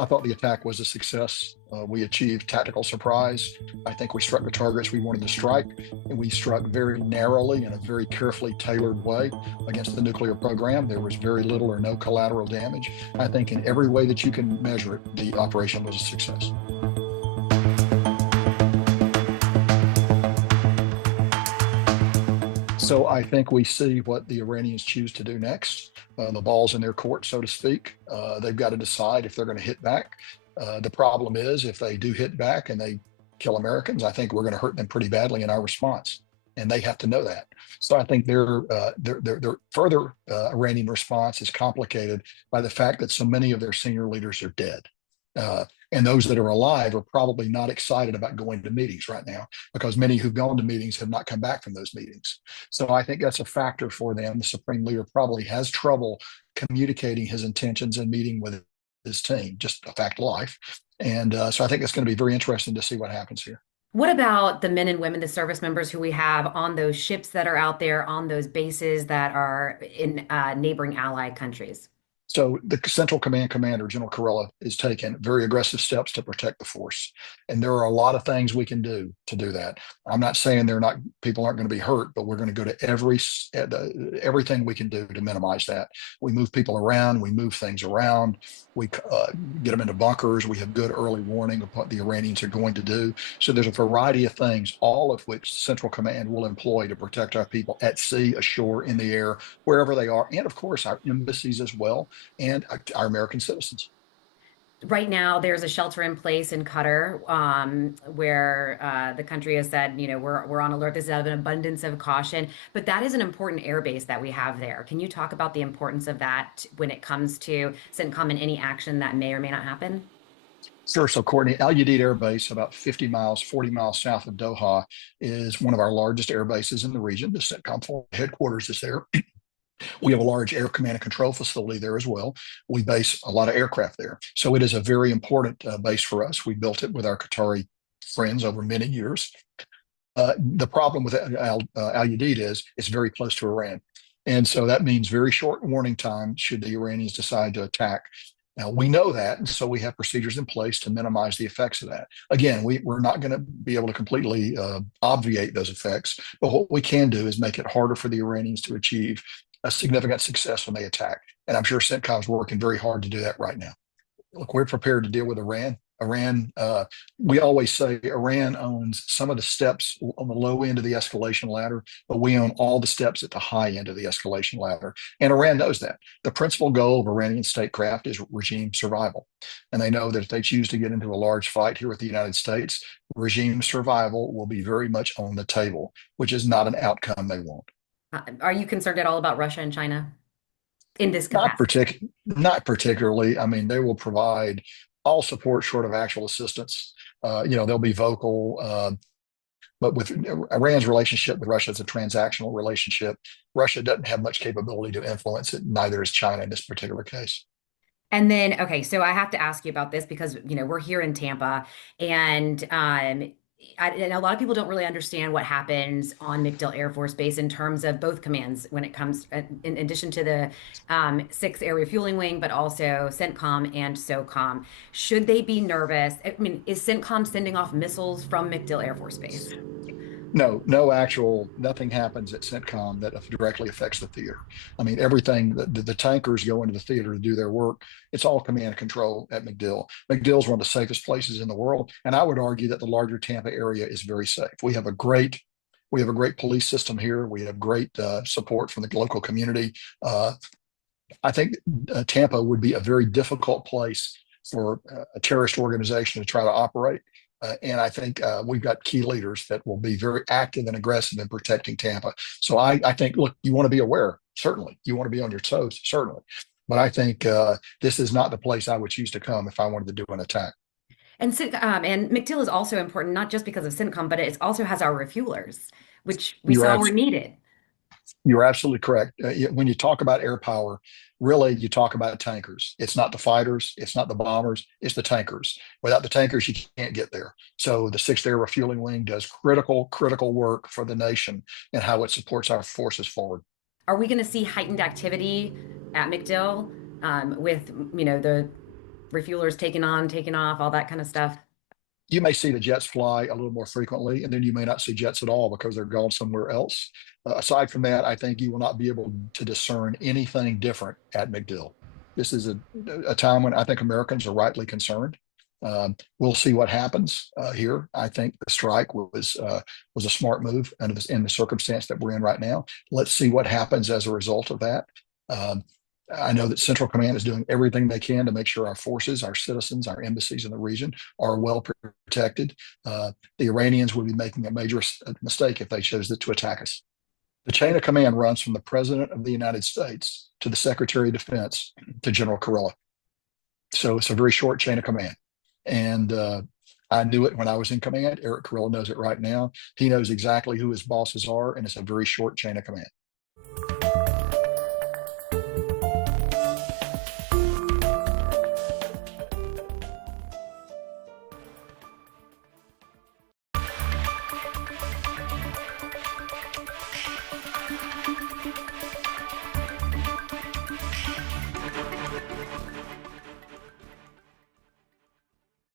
I thought the attack was a success. We achieved tactical surprise. I think we struck the targets we wanted to strike, and we struck very narrowly in a very carefully tailored way against the nuclear program. There was very little or no collateral damage. I think in every way that you can measure it, the operation was a success. So I think we see what the Iranians choose to do next. The ball's in their court, so to speak. They've got to decide if they're going to hit back. The problem is if they do hit back and they kill Americans, I think we're going to hurt them pretty badly in our response, and they have to know that. So I think their further Iranian response is complicated by the fact that so many of their senior leaders are dead. And those that are alive are probably not excited about going to meetings right now because many who've gone to meetings have not come back from those meetings. So I think that's a factor for them. The Supreme Leader probably has trouble communicating his intentions and meeting with his team, just a fact of life. And so I think it's going to be very interesting to see what happens here. What about the men and women, the service members who we have on those ships that are out there, on those bases that are in neighboring allied countries? So the Central Command Commander, General Kurilla, is taking very aggressive steps to protect the force. And there are a lot of things we can do to do that. I'm not saying people aren't going to be hurt, but we're going to go to everything we can do to minimize that. We move people around, we move things around, we get them into bunkers. We have good early warning of what the Iranians are going to do. So there's a variety of things, all of which Central Command will employ to protect our people at sea, ashore, in the air, wherever they are. And of course, our embassies as well, and our American citizens. Right now, there's a shelter in place in Qatar, where the country has said, we're on alert. This is out of an abundance of caution, but that is an important airbase that we have there. Can you talk about the importance of that when it comes to CENTCOM and any action that may or may not happen? Sure. So, Courtney, Al Udeid Air Base, about 50 miles, 40 miles south of Doha, is one of our largest air bases in the region. The CENTCOM headquarters is there. We have a large air command and control facility there as well. We base a lot of aircraft there. So it is a very important base for us. We built it with our Qatari friends over many years. The problem with Al Udeid is it's very close to Iran. And so that means very short warning time should the Iranians decide to attack. Now, we know that, and so we have procedures in place to minimize the effects of that. Again, we're not going to be able to completely obviate those effects, but what we can do is make it harder for the Iranians to achieve a significant success when they attack. And I'm sure CENTCOM is working very hard to do that right now. Look, we're prepared to deal with Iran. We always say Iran owns some of the steps on the low end of the escalation ladder, but we own all the steps at the high end of the escalation ladder. And Iran knows that. The principal goal of Iranian statecraft is regime survival. And they know that if they choose to get into a large fight here with the United States, regime survival will be very much on the table, which is not an outcome they want. Are you concerned at all about Russia and China in this Not capacity? not particularly. I mean, they will provide all support short of actual assistance. They'll be vocal, but with Iran's relationship with Russia, it's a transactional relationship. Russia doesn't have much capability to influence it. Neither is China in this particular case. And then, okay, so I have to ask you about this because, we're here in Tampa and and a lot of people don't really understand what happens on MacDill Air Force Base in terms of both commands when it comes, in addition to the 6th Air Refueling Wing, but also CENTCOM and SOCOM. Should they be nervous? I mean, is CENTCOM sending off missiles from MacDill Air Force Base? No, nothing happens at CENTCOM that directly affects the theater. I mean, everything, the tankers go into the theater to do their work. It's all command and control at MacDill. MacDill is one of the safest places in the world. And I would argue that the larger Tampa area is very safe. We have a great police system here. We have great support from the local community. I think Tampa would be a very difficult place for a terrorist organization to try to operate. And I think we've got key leaders that will be very active and aggressive in protecting Tampa. So I think, look, you want to be aware, certainly. You want to be on your toes, certainly. But I think this is not the place I would choose to come if I wanted to do an attack. And MacDill is also important, not just because of CENTCOM, but it also has our refuelers, which we You're saw were abs- needed. you're absolutely correct. When you talk about air power, really you talk about tankers. It's not the fighters, it's not the bombers, it's the tankers. Without the tankers, you can't get there. So the 6th Air Refueling Wing does critical work for the nation and how it supports our forces forward. Are we going to see heightened activity at MacDill with, the refuelers taken on, taken off, all that kind of stuff? You may see the jets fly a little more frequently, and then you may not see jets at all because they're gone somewhere else. Aside from that, I think you will not be able to discern anything different at MacDill. This is a time when I think Americans are rightly concerned. We'll see what happens here. I think the strike was a smart move in the circumstance that we're in right now. Let's see what happens as a result of that. Um, I know that Central Command is doing everything they can to make sure our forces, our citizens, our embassies in the region are well protected. The Iranians would be making a major mistake if they chose to attack us. The chain of command runs from the President of the United States to the Secretary of Defense to General Kurilla. So it's a very short chain of command. And I knew it when I was in command. Eric Kurilla knows it right now. He knows exactly who his bosses are, and it's a very short chain of command.